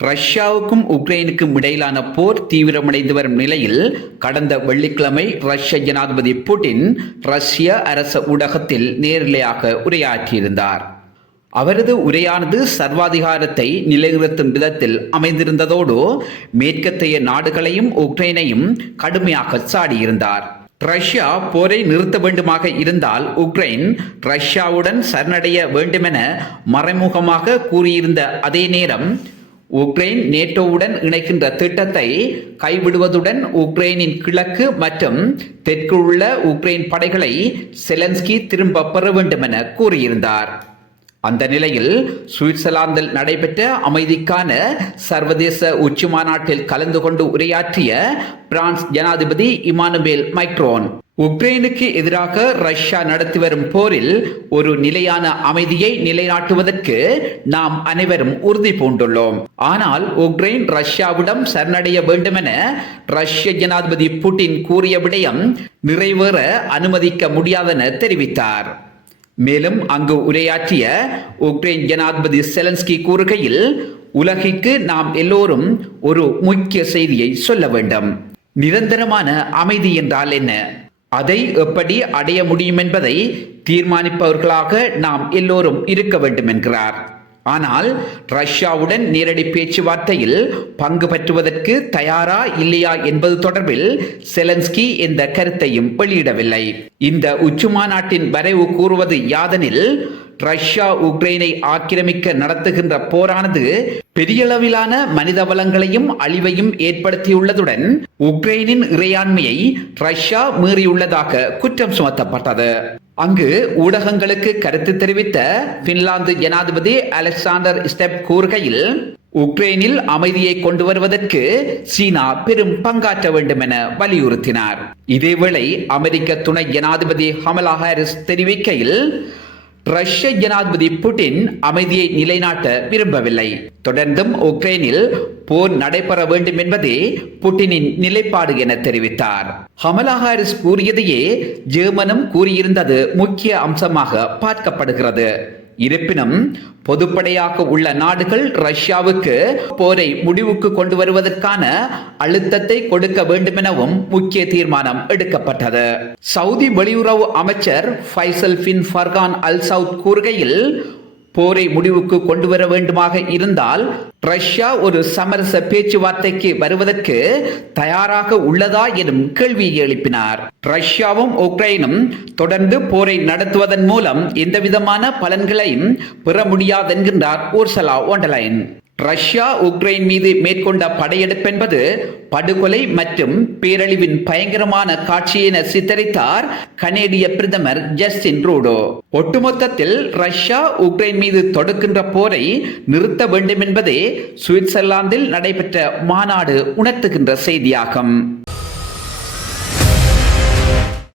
ரஷ்யாவுக்கும் உக்ரைனுக்கும் இடையிலான போர் தீவிரமடைந்து வரும் நிலையில் கடந்த வெள்ளிக்கிழமை ரஷ்ய ஜனாதிபதி புட்டின் ரஷ்ய அரச ஊடகத்தில் நேரலையாக உரையாற்றியிருந்தார். அவரது உரையானது சர்வாதிகாரத்தை நிலைநிறுத்தும் விதத்தில் அமைந்திருந்ததோடு மேற்கத்தைய நாடுகளையும் உக்ரைனையும் கடுமையாக சாடியிருந்தார். ரஷ்யா போரை நிறுத்த வேண்டுமாக இருந்தால் உக்ரைன் ரஷ்யாவுடன் சரணடைய வேண்டுமென மறைமுகமாக கூறியிருந்த அதே நேரம் உக்ரைன் நேட்டோவுடன் இணைக்கின்ற திட்டத்தை கைவிடுவதுடன் உக்ரைனின் கிழக்கு மற்றும் தெற்கு உள்ள உக்ரைன் படைகளை செலன்ஸ்கி திரும்ப பெற வேண்டும் என கூறியிருந்தார். அந்த நிலையில் சுவிட்சர்லாந்தில் நடைபெற்ற அமைதிக்கான சர்வதேச உச்சி மாநாட்டில் கலந்து கொண்டு உரையாற்றிய பிரான்ஸ் ஜனாதிபதி இமானுவேல் மைக்ரோன் உக்ரைனுக்கு எதிராக ரஷ்யா நடத்தி வரும் போரில் ஒரு நிலையான அமைதியை நிலைநாட்டுவதற்கு நாம் அனைவரும் உறுதி பூண்டுள்ளோம். ஆனால் உக்ரைன் ரஷ்யாவிடம் சரணடைய வேண்டுமென ரஷ்ய ஜனாதிபதி புட்டின் கூறிய விடயம் நிறைவேற அனுமதிக்க முடியாதென தெரிவித்தார். மேலும் அங்கு உரையாற்றிய உக்ரைன் ஜனாதிபதி செலன்ஸ்கி கூறுகையில், உலகிற்கு நாம் எல்லோரும் ஒரு முக்கிய செய்தியை சொல்ல வேண்டும். நிரந்தரமான அமைதி என்றால் என்ன, அதை எப்படி அடைய முடியும் என்பதை தீர்மானிப்பவர்களாக நாம் எல்லோரும் இருக்க வேண்டும் என்கிறார். ஆனால் ரஷ்யாவுடன் நேரடி பேச்சுவார்த்தையில் பங்கு பெற்றுவதற்கு தயாரா இல்லையா என்பது தொடர்பில் செலன்ஸ்கி எந்த கருத்தையும் வெளியிடவில்லை. இந்த உச்சி மாநாட்டின் வரைவு கூறுவது யாதெனில், ரஷ்யா உக்ரைனை ஆக்கிரமிக்க நடத்துகின்ற போரானது பெரியளவிலான மனித வளங்களையும் அழிவையும் ஏற்படுத்தியுள்ளதுடன் உக்ரைனின் இறையாண்மையை ரஷ்யா மீறியுள்ளதாக குற்றம் சுமத்தப்பட்டது. அங்கு ஊடகங்களுக்கு கருத்து தெரிவித்த பின்லாந்து ஜனாதிபதி அலெக்சாண்டர் ஸ்டெப் கூறுகையில், உக்ரைனில் அமைதியை கொண்டு வருவதற்கு சீனா பெரும் பங்காற்ற வேண்டும் என வலியுறுத்தினார். இதேவேளை அமெரிக்க துணை ஜனாதிபதி கமலா ஹாரிஸ் தெரிவிக்கையில், ரஷ்ய ஜனாதிபதி புட்டின் அமைதியை நிலைநாட்ட விரும்பவில்லை, தொடர்ந்தும் உக்ரைனில் போர் நடைபெற வேண்டும் என்பதே புட்டினின் நிலைப்பாடு என தெரிவித்தார். கமலா ஹாரிஸ் கூறியதையே ஜெர்மனும் கூறியிருந்தது முக்கிய அம்சமாக பார்க்கப்படுகிறது. இருப்பினும் பொதுப்படையாக உள்ள நாடுகள் ரஷ்யாவுக்கு போரை முடிவுக்கு கொண்டு வருவதற்கான அழுத்தத்தை கொடுக்க வேண்டும் எனவும் முக்கிய தீர்மானம் எடுக்கப்பட்டது. சவுதி வெளியுறவு அமைச்சர் ஃபைசல் பின் ஃபர்கான் அல் சவுத் கூறுகையில், போரை முடிவுக்கு கொண்டு வர வேண்டுமாக இருந்தால் ரஷ்யா ஒரு சமரச பேச்சுவார்த்தைக்கு வருவதற்கு தயாராக உள்ளதா எனும் கேள்வியை எழுப்பினார். ரஷ்யாவும் உக்ரைனும் தொடர்ந்து போரை நடத்துவதன் மூலம் எந்தவிதமான பலன்களையும் பெற முடியாது என்கின்றார் Ursula von der லெயன். Russia Ukraine மீது மேற்கொண்ட படையெடுப்பு என்பது படுகொலை மற்றும் பேரழிவின் பயங்கரமான காட்சி என சித்தரித்தார் கனேடிய பிரதமர் ஜஸ்டின் ட்ரூடோ. ஒட்டுமொத்தத்தில் ரஷ்யா உக்ரைன் மீது தொடுக்கின்ற போரை நிறுத்த வேண்டும் என்பதே சுவிட்சர்லாந்தில் நடைபெற்ற மாநாடு உணர்த்துகின்ற செய்தியாகும்.